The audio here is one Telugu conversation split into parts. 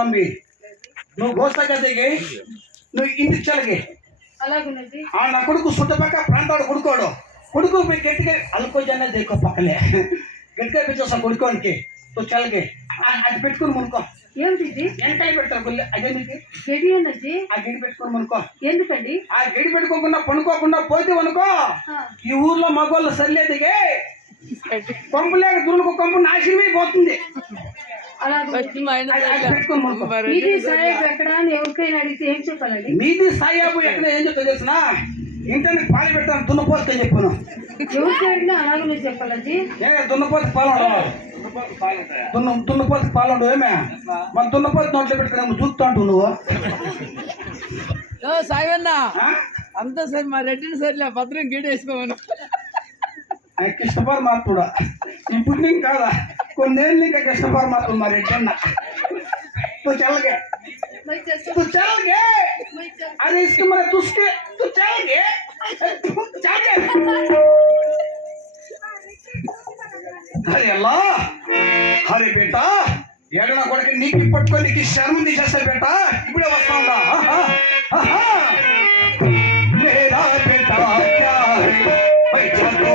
రంబి నువ్వు గోస్తాగా దిగి నువ్వు ఇంటికి చలగి నా కొడుకు సుట్టపక్క ప్రాంతాడు కొడుకు పోయి గట్టిగా అల్లుకోజానే దేకో పక్కలే గట్టిగా పెట్టేస్తా కొడుకోనికి నువ్వు చలగి అది పెట్టుకుని మునుకో. ఏమిటి ఎంకాయ పెడతారు గుళ్ళు అదే గడి అన్నది ఆ గడి పెట్టుకుని మునుకో. ఎందుకండి ఆ గడి పెట్టుకోకుండా పనుకోకుండా పోతే అనుకో ఈ ఊర్లో మగవాళ్ళు సరిలేదుగే కొంపు లేక దురులకు కొంపు నాశనమే పోతుంది. మీది సాయాబు ఎక్కడ అని ఎవరికైనా అడిగితే ఏం చెప్పాలండి? మీది సాయాబు ఎక్కడ ఏం చెప్తా తెలిసిన ఇంటర్నెట్ పాలు పెట్టాను దున్నపోతే చెప్పాను. ఎవరికి అడిగినా అలాగే మీరు చెప్పాలండి. దున్నపోతే పాలు దున్నపోతే పాలు ఉండవు ఏమే మన దున్నపోతే నోట్లో పెట్టుకుని చూస్తూ అంటు నువ్వు సాయన్న అంతా సరే మా రెడ్డిని సరిలే భద్రం గీడ వేసుకోమను. కృష్ణ పరమాత్ముడా ఇప్పుడు నీకు కాదా కొన్నేళ్ళు ఇంకా కృష్ణ పరమాత్మ మా రెడ్డి అన్న तू चल गए अरे इसके मेरे तुझके तू चल गए अरे अल्लाह अरे बेटा ఏడన కొడుకు నీకు పట్టుకొని నీకు శర్మ తీసేస్తా బేటా ఇప్పుడే వస్తా ఉందా మేరా బేటా క్యా హై బైచా తో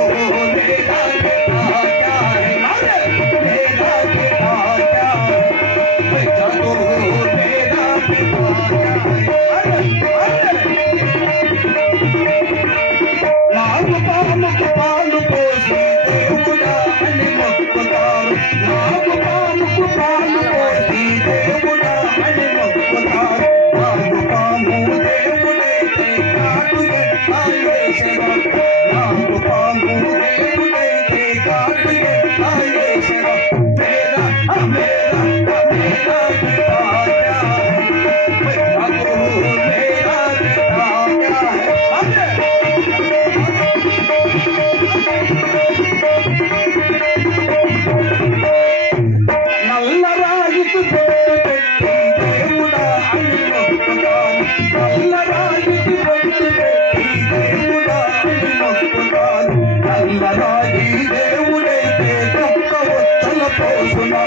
మేరా బేటా క్యా హై మారే మేరా బేటా క్యా హై బైచా తో మేరా బేటా క్యా హై నాగు పాముకు పాలు పోసి దేవుడా అని మొక్కుతారు నాగు పాముకు పాలు పోసి దేవుడా అని మొక్కుతారు నాగు పాము దేవుడైతే కాటు ఎట్టాయేసరా నాగు పాము దేవుడైతే కాటు ఎట్టాయేసరా మేరా మేరా మేరా బేటా క్యా హై మేరా తో మేరా బేటా క్యా హై నల్లరాయికి బొట్టు పెట్టి దేవుడా అని మొక్కుతాను నల్లరాయికి బొట్టు పెట్టి దేవుడా అని మొక్కుతాను నల్లరాయి దేవుడైతే కుక్క వచ్చల పోసునా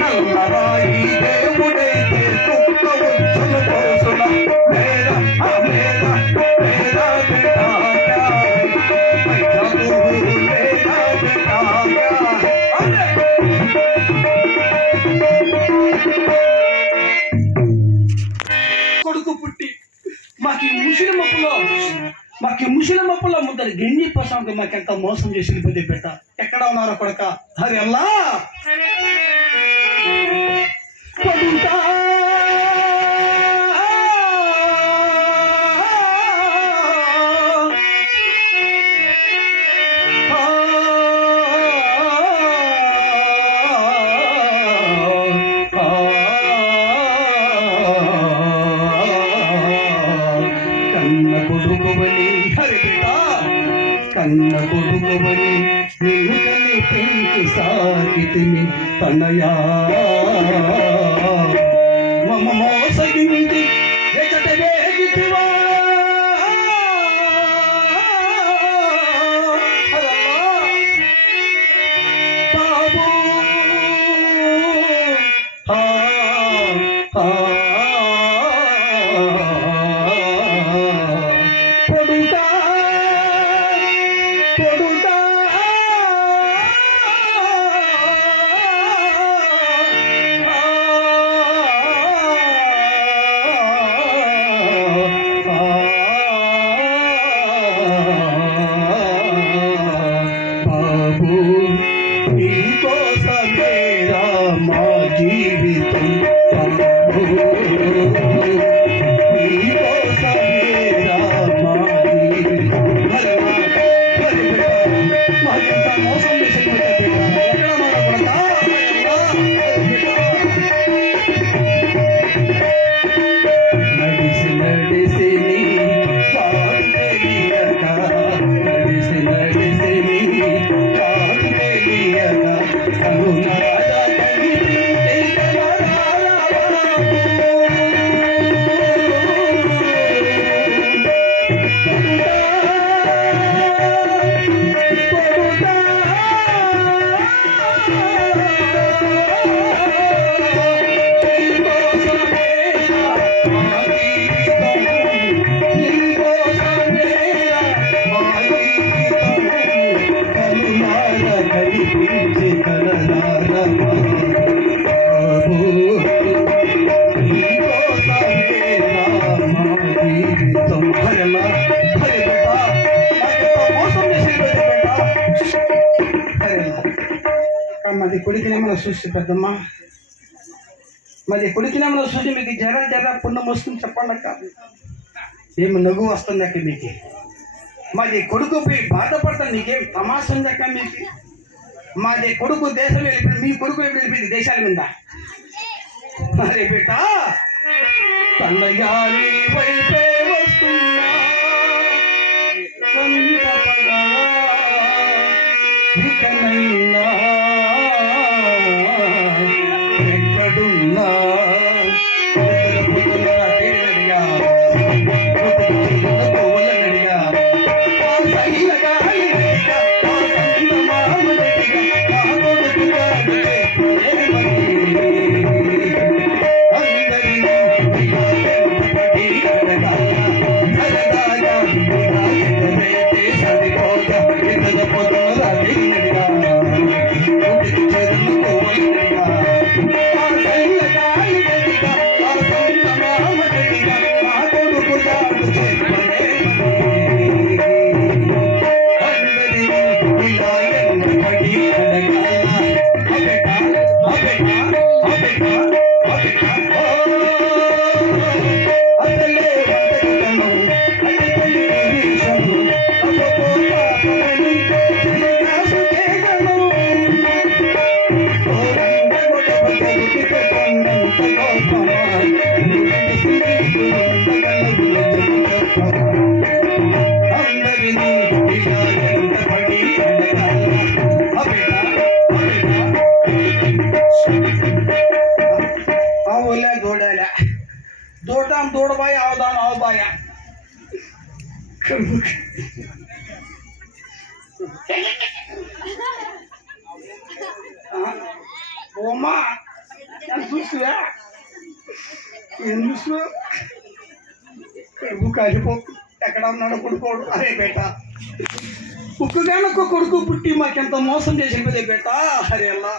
నల్లరాయి దేవుడైతే కుక్క వచ్చల పోసునా మేరా మేరా మేరా బేటా క్యా హై బైఠా తూ మేరా బేటా క్యా హై కొడుకు పుట్టి మాకు ముసలి మప్పులో ముద్దరు గిండి పసంకి మాకెంత మోసం చేసి వెళ్ళిపోతే పెట్ట ఎక్కడ ఉన్నారో కొడక అది అల్లా కొడుకా కన్న కొడుకువని నిన్ను కని పెంచి సాగితిని తనయా మమ మోసగింది ఎచట వేగితివా బాబు కొడుకా కొడుకా బాబు నీకోసమేరా మా జీవితం బాబు నీకోసమేరా మా జీవితం మాది కొడుకునేమన్నా చూసి పెద్దమ్మ, మాది కొడుకునేమన్నా చూసి మీకు జర పుణ్యం వస్తుంది చెప్పండి అక్క. ఏమి నవ్వు వస్తుంది అక్క మీకు? మాది కొడుకు పోయి బాధపడతాను, మీకేం తమాష ఉంది అక్క మీకు? మాది కొడుకు దేశం వెళ్ళిపోయింది, మీ కొడుకు వెళ్ళిపోయింది దేశాల మీద. అరే బిడ్డ, తన్నగారి వైపే వస్తున్నా సంతపడా, ఇకనైనా ఎక్కడున్నా పువ్వులనడిగా దూడదాం దూడబాయ అవదాం అవబాయ. ఓమ్మా నన్ను చూస్తువా? ఏం చూస్తు? కడుపు కాలిపో, ఎక్కడ ఉన్నాడో కొడుకోడు. అరే బేట, ఉక్కుగానొక్క కొడుకు పుట్టి మాకెంత మోసం చేసిన బేట. అరే అల్లా